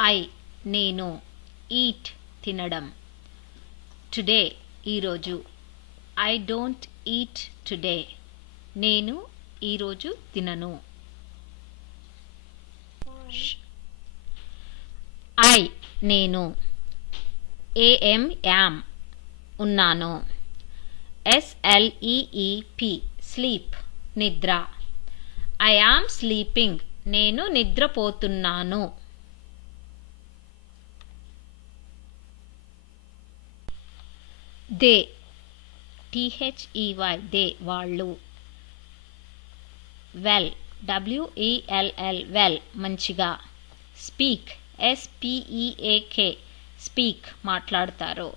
I నేను, eat తినడం. Today ఈరోజు. I don't eat today. నేను ఈరోజు తినను. ఐ నేను, ఏఎం యామ్ ఉన్నాను. SLEEP స్లీప్ నిద్ర. ఐ యామ్ స్లీపింగ్ నేను నిద్రపోతున్నాను. దే THEY దే వాళ్ళు. వెల్ WELL వెల్ మంచిగా. స్పీక్ SPEAK స్పీక్ మాట్లాడతారు.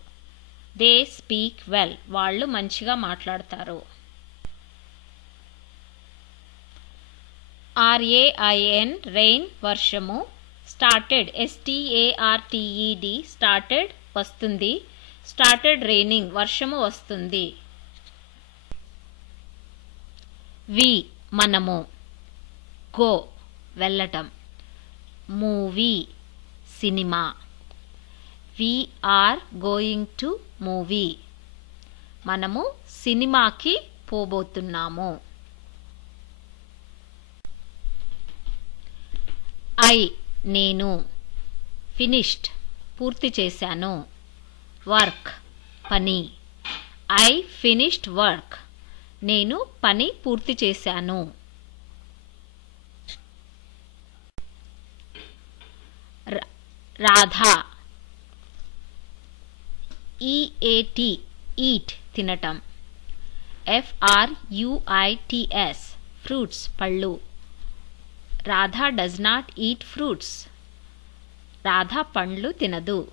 దే స్పీక్ వెల్ వాళ్ళు మంచిగా మాట్లాడతారు. RAIN రెయిన్ వర్షము. స్టార్టెడ్ STARTED స్టార్టెడ్ వస్తుంది. స్టార్టెడ్ రైనింగ్ వర్షము వస్తుంది. వి మనము. గో వెళ్ళటం. Movie cinema. We are going to movie మనము సినిమాకి పోబోతున్నాము. ఐ నేను, ఫినిష్డ్ పూర్తి చేశాను. వర్క్ పని. ఐ ఫినిష్డ్ వర్క్ నేను పని పూర్తి చేశాను. రాధా EAT ఈట్ తినటం. FRUITS ఫ్రూట్స్ పళ్ళు. Radha does not eat fruits Radha పండ్లు తినదు.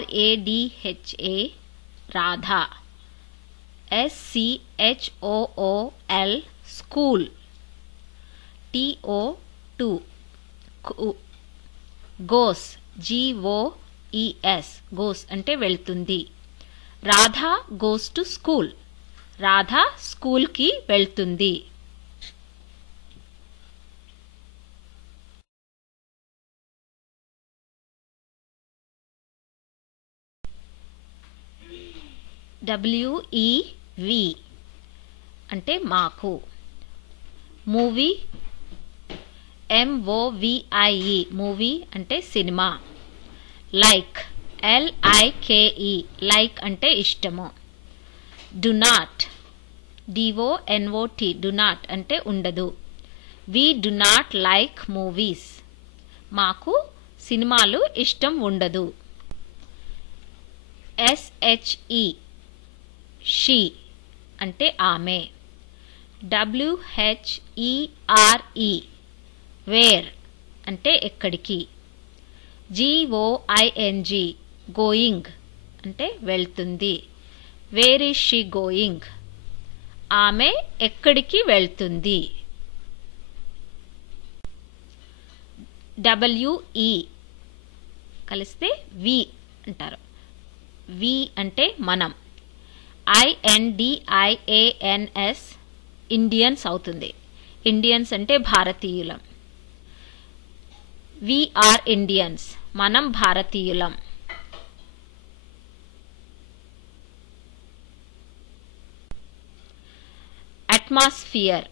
RADHA Radha. SCHOOL school. TO2 goes GOES goes అంటే వెళ్తుంది. Radha goes to school Radha స్కూల్కి వెళ్తుంది. WEV అంటే మాకు. మూవీ MOVIE మూవీ అంటే సినిమా. లైక్ LIKE లైక్ అంటే ఇష్టము. Do not DONOT do not అంటే ఉండదు. We do not like movies మాకు సినిమాలు ఇష్టం ఉండదు. SHE షీ అంటే ఆమె. WHERE వేర్ అంటే ఎక్కడికి. GOING గోయింగ్ అంటే వెళ్తుంది. వేర్ ఈజ్ షీ గోయింగ్ ఆమె ఎక్కడికి వెళ్తుంది. WE కలిస్తే వి అంటారు. వి అంటే మనం. INDIANS ఇండియన్స్ అవుతుంది. ఇండియన్స్ అంటే భారతీయులం. We are Indians మనం భారతీయులం. అట్మాస్ఫియర్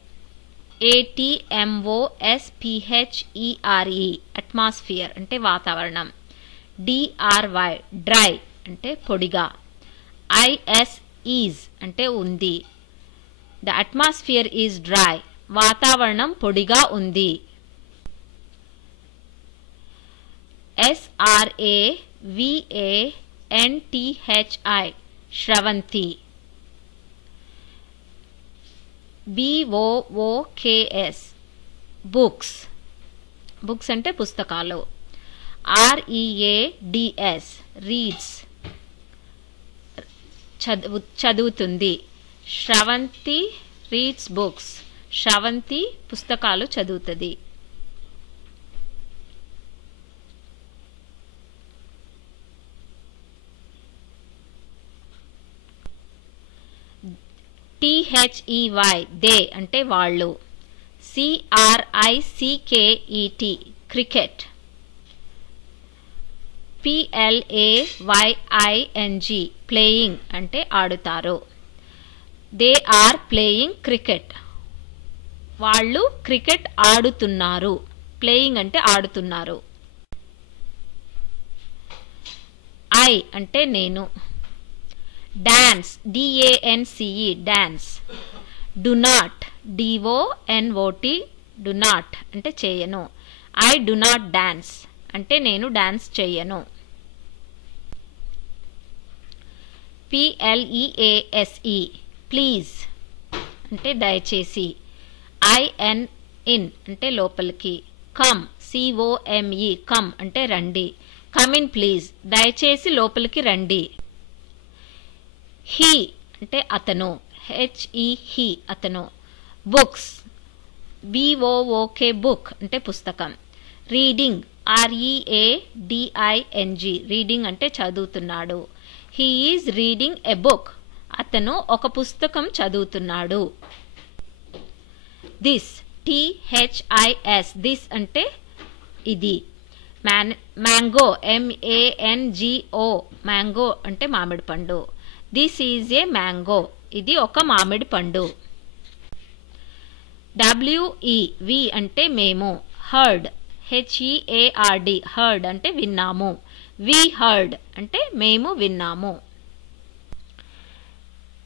ATMOSPHERE అట్మాస్ఫియర్ అంటే వాతావరణం. DRY డ్రై అంటే పొడిగా. IS ఈజ్ అంటే ఉంది. ద అట్మాస్ఫియర్ ఈజ్ డ్రై వాతావరణం పొడిగా ఉంది. SRAVANTHI Sravanthi. BOOKS books books అంటే పుస్తకాలు. READS రీడ్స్ చదువుతుంది. శ్రవంతి రీడ్స్ బుక్స్ శ్రవంతి పుస్తకాలు చదువుతుంది. THEY దే అంటే వాళ్ళు. CRICKET cricket. PLAYING playing అంటే ఆడుతారు. They are playing cricket. వాళ్ళు క్రికెట్ ఆడుతున్నారు. ప్లేయింగ్ అంటే ఆడుతున్నారు. I అంటే నేను. Dance DANCE dance. Do not DONOT do not అంటే చేయను. I do not dance అంటే నేను డాన్స్ చేయను. PLEASE ప్లీజ్ అంటే దయచేసి. IN అంటే లోపలికి. కమ్ COME కమ్ అంటే రండి. కమ్ ఇన్ ప్లీజ్ దయచేసి లోపలికి రండి. హీ అంటే అతను. HE అతను. బుక్స్ BOOK బుక్ అంటే పుస్తకం. రీడింగ్ READING రీడింగ్ అంటే చదువుతున్నాడు. He is reading a book అతను ఒక పుస్తకం చదువుతున్నాడు. దిస్ THIS దిస్ అంటే ఇది. మ్యాంగో MANGO మ్యాంగో అంటే మామిడి పండు. దిస్ ఈజ్ ఏ మ్యాంగో ఇది ఒక మామిడి పండు. WE అంటే మేము. హర్డ్ HEARD హర్డ్ అంటే విన్నాము. వి హర్డ్ అంటే మేము విన్నాము.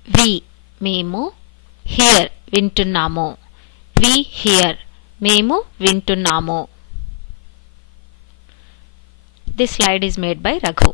వి మేము. హియర్ వింటున్నాము. వి హియర్ మేము వింటున్నాము. This slide is made by Raghu.